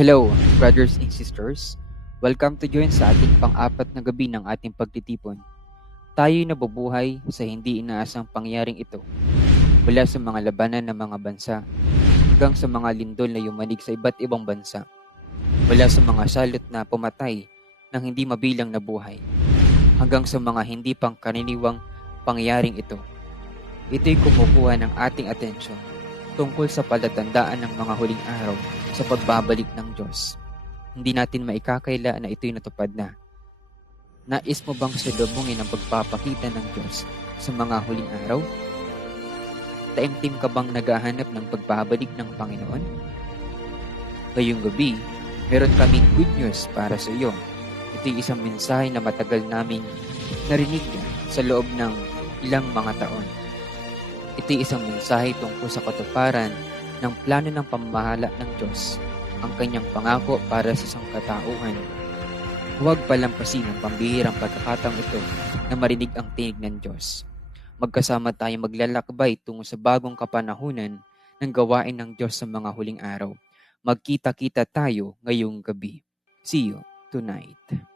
Hello, brothers and sisters. Welcome to join sa ating pang-apat na gabi ng ating pagtitipon. Tayo'y nabubuhay sa hindi inaasang pangyaring ito, mula sa mga labanan ng mga bansa hanggang sa mga lindol na yumanig sa iba't ibang bansa, mula sa mga salot na pumatay ng hindi mabilang na buhay, hanggang sa mga hindi pang karaniwang pangyaring ito. Ito'y kumukuha ng ating atensyon tungkol sa palatandaan ng mga huling araw sa pagbabalik ng Diyos. Hindi natin maikakaila na ito'y natupad na. Nais mo bang salubungin ang pagpapakita ng Diyos sa mga huling araw? Taimtim ka bang naghahanap ng pagbabalik ng Panginoon? Ngayong gabi, meron kaming good news para sa iyo. Ito'y isang mensahe na matagal naming narinig na sa loob ng ilang mga taon. Ito'y isang mensahe tungkol sa katuparan ng plano ng pamamahala ng Diyos, ang kanyang pangako para sa sangkatauhan. Huwag palampasin ang pambihirang pagkakataong ito na marinig ang tinig ng Diyos. Magkasama tayong maglalakbay tungo sa bagong kapanahunan ng gawain ng Diyos sa mga huling araw. Magkita-kita tayo ngayong gabi. See you tonight.